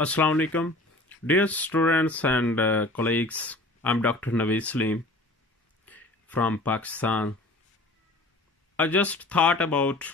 Assalamu alaikum. Dear students and colleagues, I'm Dr. Naveed Salim from Pakistan. I just thought about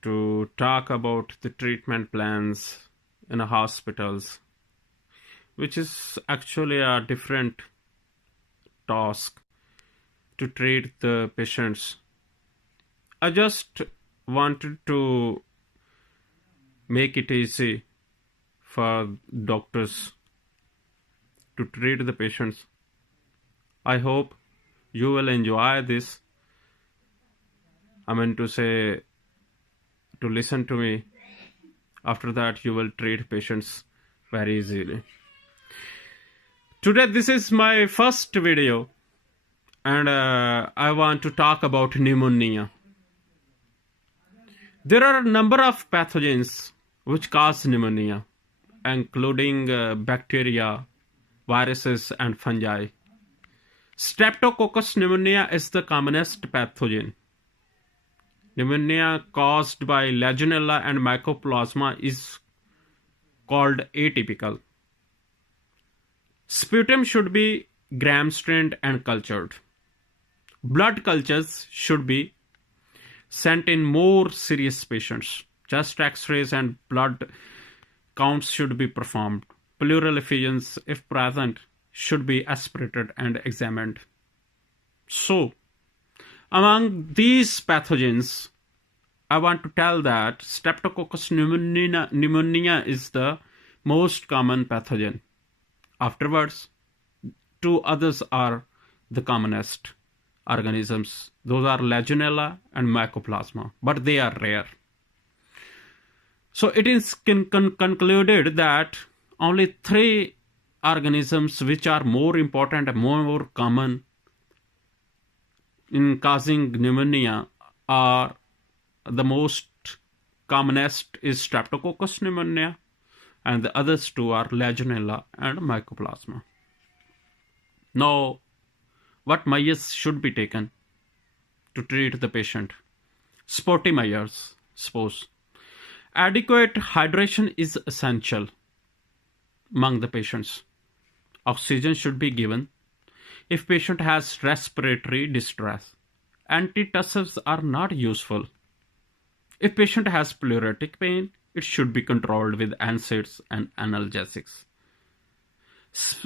to talk about the treatment plans in hospitals, which is actually a different task to treat the patients. I just wanted to make it easy for doctors to treat the patients. I hope you will enjoy this. I mean to say, to listen to me. After that, you will treat patients very easily. Today, this is my first video, and I want to talk about pneumonia. There are a number of pathogens which cause pneumonia, including bacteria, viruses, and fungi. Streptococcus pneumonia is the commonest pathogen. Pneumonia caused by Legionella and Mycoplasma is called atypical. Sputum should be gram-strained and cultured. Blood cultures should be sent in more serious patients. Chest X-rays and blood counts should be performed. Pleural effusions, if present, should be aspirated and examined. So, among these pathogens, I want to tell that Streptococcus pneumonia is the most common pathogen. Afterwards, two others are the commonest organisms. Those are Legionella and Mycoplasma, but they are rare. So it is concluded that only three organisms which are more important and more common in causing pneumonia are the most commonest is Streptococcus pneumonia, and the others two are Legionella and Mycoplasma. Now, what measures should be taken to treat the patient? Sporty measures, suppose. Adequate hydration is essential among the patients. Oxygen should be given. If patient has respiratory distress, antitussives are not useful. If patient has pleuritic pain, it should be controlled with NSAIDs and analgesics.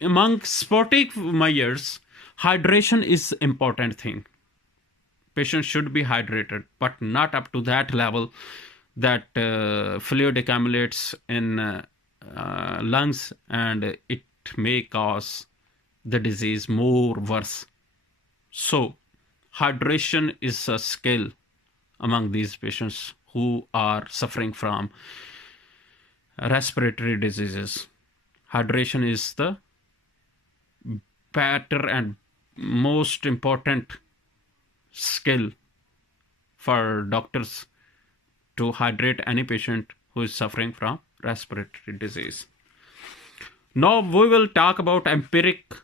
Among sporty measures, hydration is important thing. Patient should be hydrated, but not up to that level that fluid accumulates in lungs and it may cause the disease more worse. So, hydration is a skill among these patients who are suffering from respiratory diseases. Hydration is the better and most important skill for doctors to hydrate any patient who is suffering from respiratory disease. Now we will talk about empiric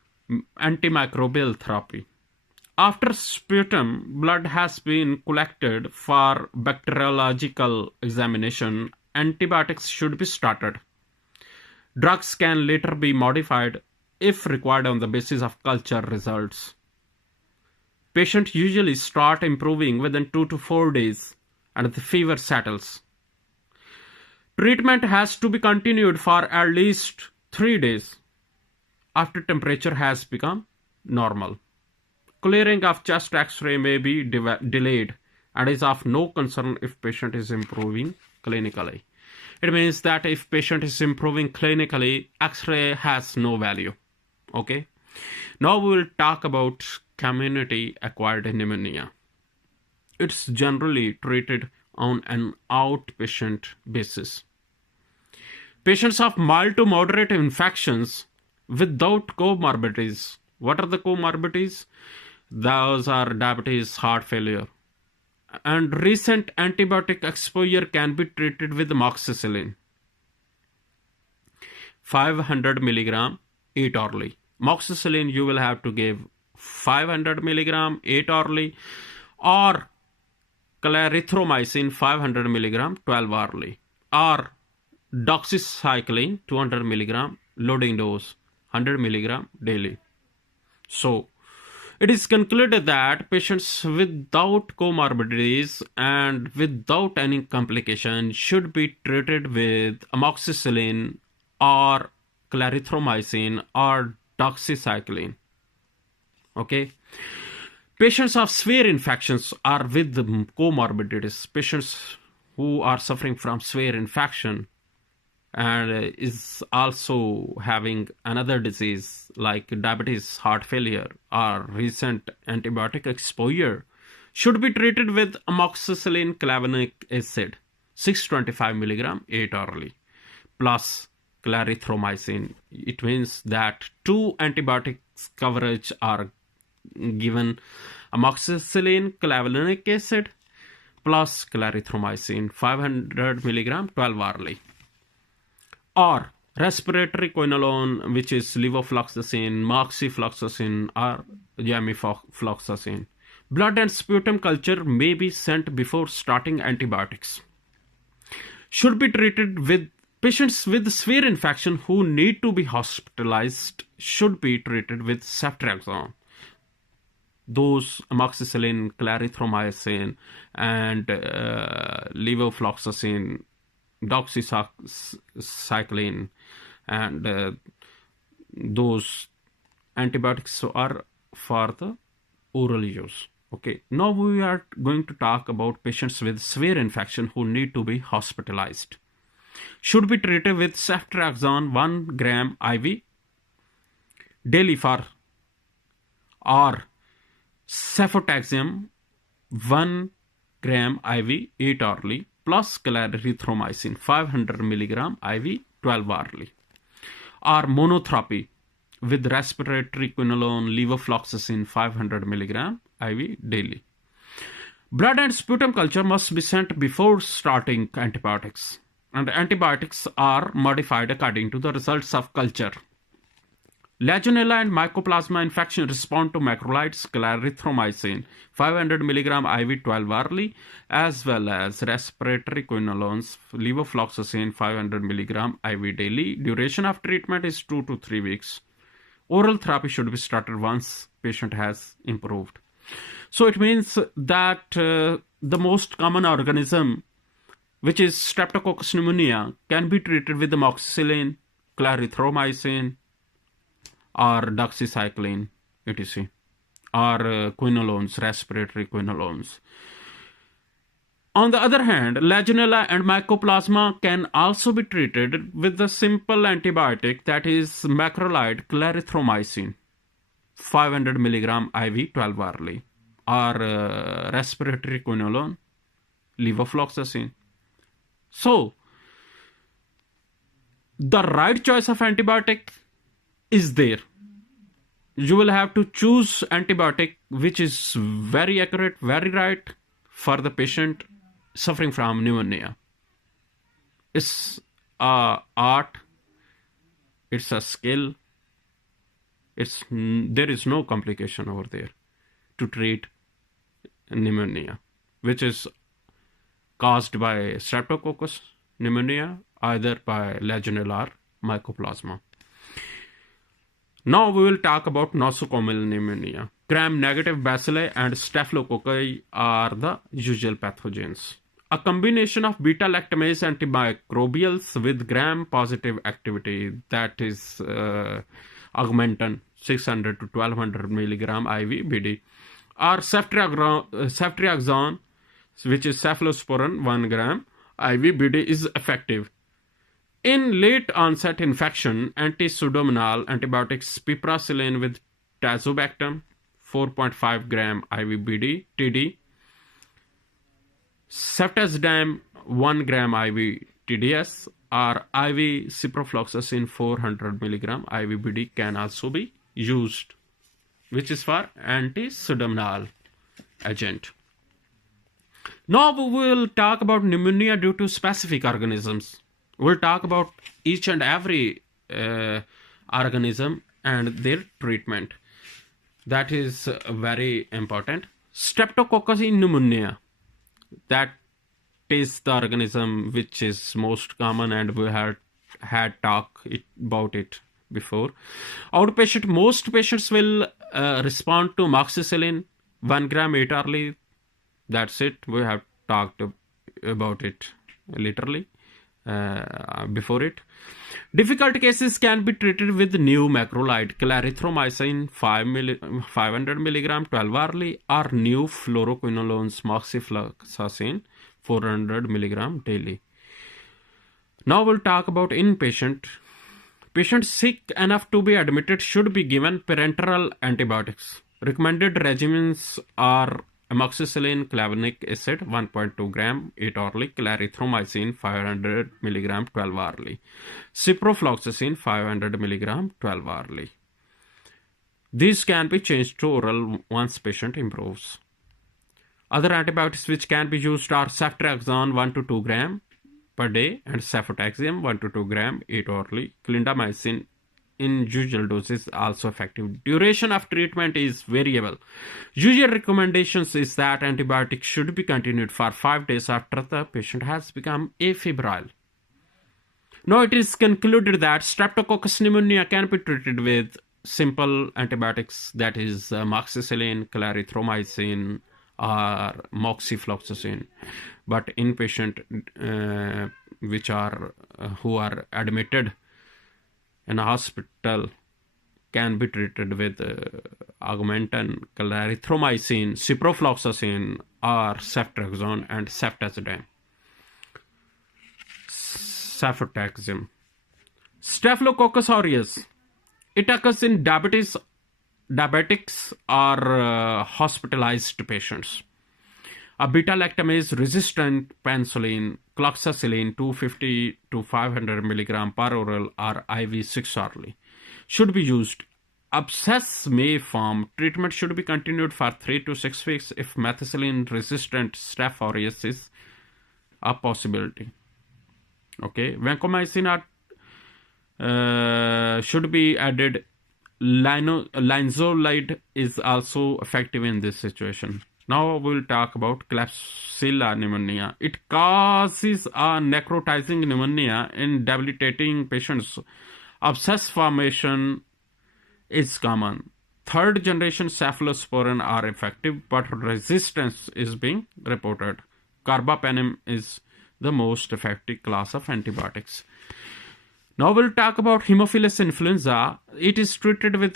antimicrobial therapy. After sputum, blood has been collected for bacteriological examination. Antibiotics should be started. Drugs can later be modified if required on the basis of culture results. Patients usually start improving within 2 to 4 days and the fever settles. Treatment has to be continued for at least 3 days after temperature has become normal. Clearing of chest X-ray may be delayed and is of no concern if patient is improving clinically. It means that if patient is improving clinically, X-ray has no value. Okay. Now we will talk about community-acquired pneumonia. It's generally treated on an outpatient basis. Patients of mild to moderate infections without comorbidities. What are the comorbidities? Those are diabetes, heart failure. And recent antibiotic exposure can be treated with amoxicillin. 500 milligram 8 hourly. Amoxicillin you will have to give 500 milligram 8 hourly, or clarithromycin 500 milligram 12 hourly, or doxycycline 200 milligram, loading dose 100 milligram daily. So it is concluded that patients without comorbidities and without any complication should be treated with amoxicillin or clarithromycin or doxycycline. Okay. Patients of severe infections or with comorbidities, patients who are suffering from severe infection and is also having another disease like diabetes, heart failure, or recent antibiotic exposure should be treated with amoxicillin clavulanic acid 625 milligram 8 hourly plus clarithromycin. It means that two antibiotics coverage are given: amoxicillin clavulanic acid plus clarithromycin 500 milligram 12 hourly, or respiratory quinolone, which is levofloxacin, moxifloxacin, or gemifloxacin. Blood and sputum culture may be sent before starting antibiotics. Should be treated with patients with severe infection who need to be hospitalized should be treated with ceftriaxone. Those amoxicillin, clarithromycin, and levofloxacin, doxycycline, and those antibiotics are for the oral use. Okay, now we are going to talk about patients with severe infection who need to be hospitalized. Should be treated with ceftriaxone 1 gram IV daily or cefotaxime 1 gram IV 8 hourly plus clarithromycin 500 milligram IV 12 hourly, or monotherapy with respiratory quinolone levofloxacin 500 milligram IV daily. Blood and sputum culture must be sent before starting antibiotics, and antibiotics are modified according to the results of culture. Legionella and Mycoplasma infection respond to macrolides clarithromycin 500 milligram IV 12 hourly, as well as respiratory quinolones levofloxacin 500 milligram IV daily. Duration of treatment is 2 to 3 weeks. Oral therapy should be started once patient has improved. So it means that the most common organism, which is Streptococcus pneumonia, can be treated with amoxicillin, clarithromycin, or doxycycline, etc., or quinolones, respiratory quinolones. On the other hand, Legionella and Mycoplasma can also be treated with the simple antibiotic, that is macrolide clarithromycin 500 milligram IV 12 hourly, or respiratory quinolone levofloxacin. So the right choice of antibiotic is there. You will have to choose antibiotic which is very accurate, very right for the patient suffering from pneumonia. It's a art, it's a skill, there is no complication over there to treat pneumonia, which is caused by Streptococcus pneumonia, either by Legionella or Mycoplasma. Now we will talk about nosocomial pneumonia. Gram-negative bacilli and staphylococci are the usual pathogens. A combination of beta-lactamase antimicrobials with gram-positive activity, that is augmentin 600 to 1200 milligram IV BD, or ceftriaxone, which is cephalosporin 1 gram IV BD, is effective. In late onset infection, anti-pseudomonal antibiotics piperacillin with tazobactam 4.5 gram IV BD TD, ceftazidime 1 gram IV TDS, or IV ciprofloxacin 400 milligram IV BD can also be used, which is for anti-pseudomonal agent. Now we will talk about pneumonia due to specific organisms. We'll talk about each and every organism and their treatment. That is very important. Streptococcus pneumonia, that is the organism which is most common, and we had talked about it before. Outpatient, most patients will respond to amoxicillin 1 gram 8 hourly. That's it. We have talked about it literally before it. Difficult cases can be treated with new macrolide clarithromycin 500 milligram 12 hourly, or new fluoroquinolones moxifloxacin 400 milligram daily. Now we'll talk about inpatient. Patients sick enough to be admitted should be given parenteral antibiotics. Recommended regimens are amoxicillin clavinic acid 1.2 gram 8 hourly, clarithromycin 500 milligram 12 hourly, ciprofloxacin 500 milligram 12 hourly. These can be changed to oral once patient improves. Other antibiotics which can be used are ceftriaxone 1 to 2 gram per day and cefotaxime 1 to 2 gram 8 hourly. Clindamycin in usual doses also effective. Duration of treatment is variable. Usual recommendations is that antibiotics should be continued for 5 days after the patient has become afebrile. Now it is concluded that streptococcus pneumonia can be treated with simple antibiotics, that is amoxicillin, clarithromycin, or moxifloxacin. But inpatient who are admitted in a hospital can be treated with augmentin, clarithromycin, ciprofloxacin, or ceftriaxone and ceftazidime. Cefotaxime. Staphylococcus aureus. It occurs in diabetics or hospitalized patients. A beta-lactamase resistant penicillin, cloxacillin 250 to 500 milligram per oral or IV 6 hourly should be used. Abscess may form. Treatment should be continued for 3 to 6 weeks if methicillin resistant Staph aureus is a possibility. Okay, vancomycin should be added. Linezolid is also effective in this situation. Now we'll talk about Klebsiella pneumonia. It causes a necrotizing pneumonia in debilitating patients. Abscess formation is common. Third generation cephalosporin are effective, but resistance is being reported. Carbapenem is the most effective class of antibiotics. Now we'll talk about Haemophilus influenza. It is treated with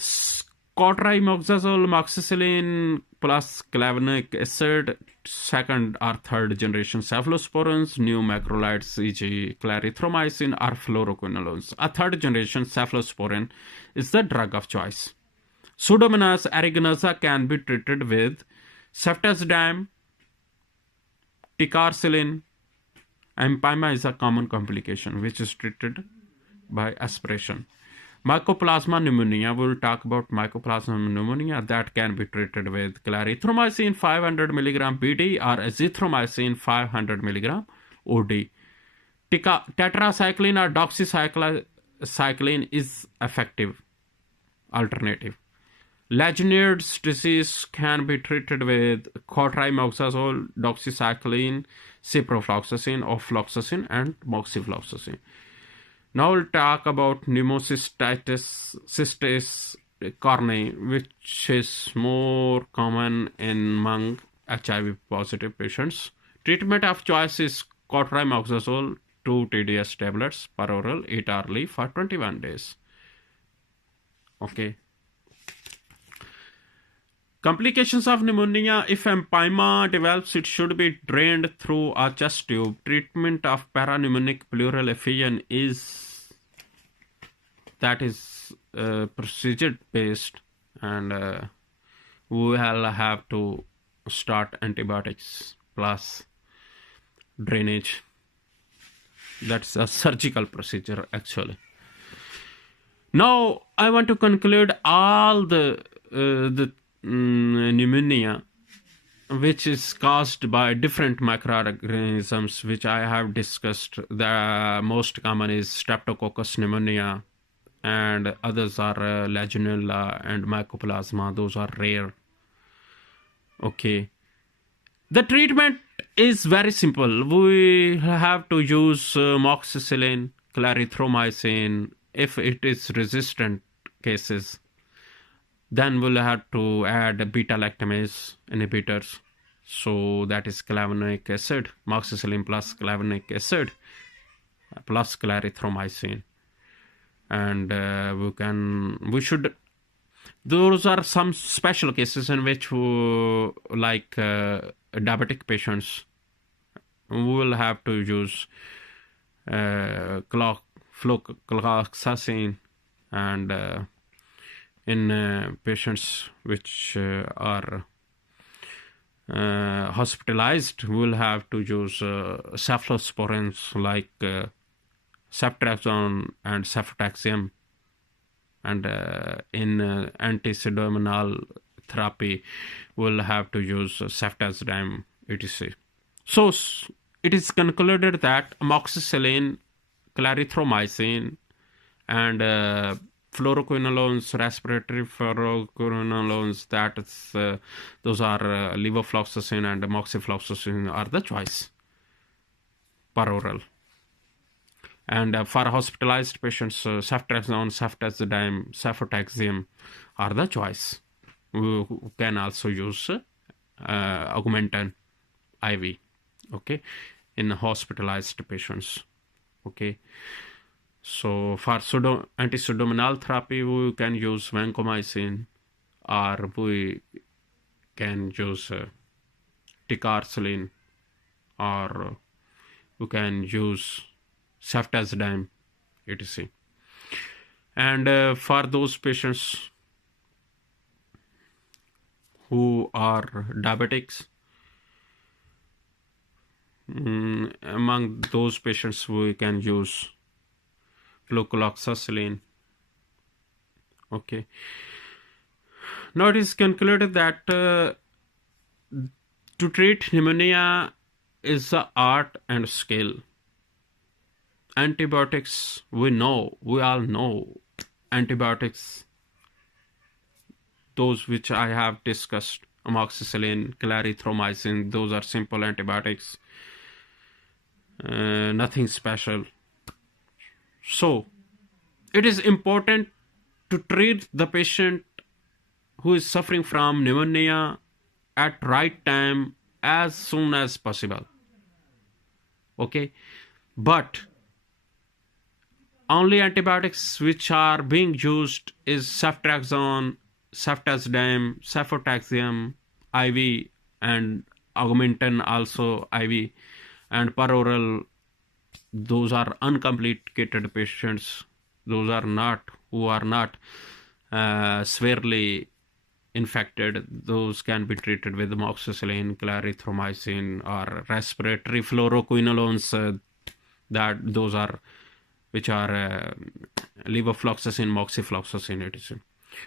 cotrimoxazole, amoxicillin plus clavinic acid, second or third generation cephalosporins, new macrolides, e.g. clarithromycin or fluoroquinolones. A third generation cephalosporin is the drug of choice. Pseudomonas aeruginosa can be treated with ceftazidime, ticarcillin. Empyema is a common complication which is treated by aspiration. Mycoplasma pneumonia, we will talk about mycoplasma pneumonia that can be treated with clarithromycin 500 mg BD or azithromycin 500 mg OD. Tetracycline or doxycycline is effective alternative. Legionnaire's disease can be treated with cotrimoxazole, doxycycline, ciprofloxacin, ofloxacin, and moxifloxacin. Now we'll talk about pneumocystis carnae, which is more common among HIV positive patients. Treatment of choice is cotrimoxazole 2 TDS tablets per oral 8 hourly for 21 days. Okay. Complications of pneumonia. If empyema develops, it should be drained through a chest tube. Treatment of parapneumonic pleural effusion is procedure based, and we will have to start antibiotics plus drainage. That's a surgical procedure actually. Now I want to conclude all the pneumonia which is caused by different microorganisms which I have discussed. The most common is Streptococcus pneumonia, and others are Legionella and Mycoplasma. Those are rare. Okay. The treatment is very simple. We have to use amoxicillin, clarithromycin. If it is resistant cases, then we'll have to add beta-lactamase inhibitors. So that is clavulanic acid, amoxicillin plus clavulanic acid plus clarithromycin. And we should, those are some special cases in which like diabetic patients, we will have to use flucloxacin, and in patients which are hospitalized, we will have to use cephalosporins like ceftriaxone and cefotaxime. And in anti-pseudomonal therapy, we'll have to use ceftazidime, etc. So it is concluded that amoxicillin, clarithromycin, and fluoroquinolones, respiratory fluoroquinolones, that is, those are levofloxacin and moxifloxacin are the choice per oral. And for hospitalized patients, ceftriaxone, ceftazidime, cefotaxime are the choice. We can also use augmentin IV, okay, in hospitalized patients, okay. So for anti-pseudomonal therapy, we can use vancomycin, or we can use ticarcillin, or we can use ceftazidime, etc. And for those patients who are diabetics, among those patients we can use flucloxacillin, okay. Now it is concluded that to treat pneumonia is the art and skill. Antibiotics, we all know antibiotics, those which I have discussed, amoxicillin, clarithromycin, those are simple antibiotics, nothing special. So it is important to treat the patient who is suffering from pneumonia at right time, as soon as possible, okay. But only antibiotics which are being used is ceftriaxone, ceftazidime, cefotaxime IV, and augmentin also IV, and per oral. Those are uncomplicated patients. Those are not who are not severely infected. Those can be treated with amoxicillin, clarithromycin, or respiratory fluoroquinolones. That those are which are levofloxacin, moxifloxacin, etc.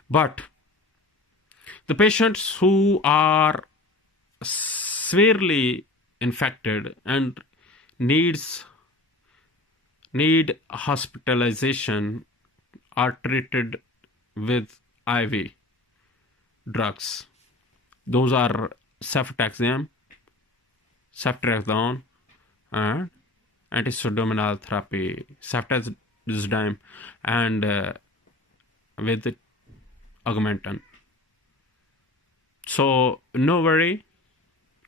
But the patients who are severely infected and need hospitalization are treated with IV drugs. Those are cefotaxime, ceftriaxone, and anti-pseudomonal therapy, ceftazidime, and with augmentin. So no worry,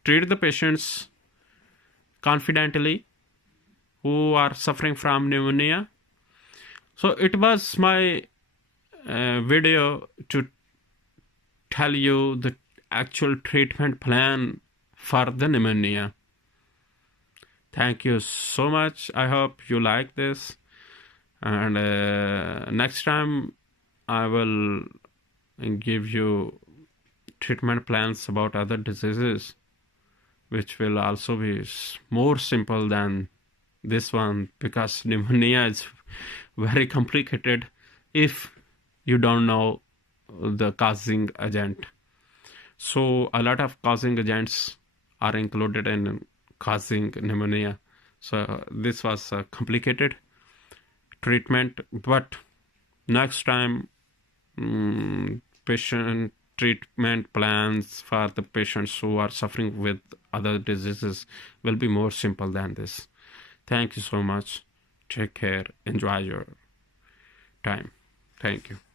treat the patients confidently who are suffering from pneumonia. So it was my video to tell you the actual treatment plan for the pneumonia. Thank you so much. I hope you like this, and next time I will give you treatment plans about other diseases, which will also be more simple than this one, because pneumonia is very complicated if you don't know the causing agent. So a lot of causing agents are included in causing pneumonia. So this was a complicated treatment, but next time patient treatment plans for the patients who are suffering with other diseases will be more simple than this. Thank you so much. Take care. Enjoy your time. Thank you.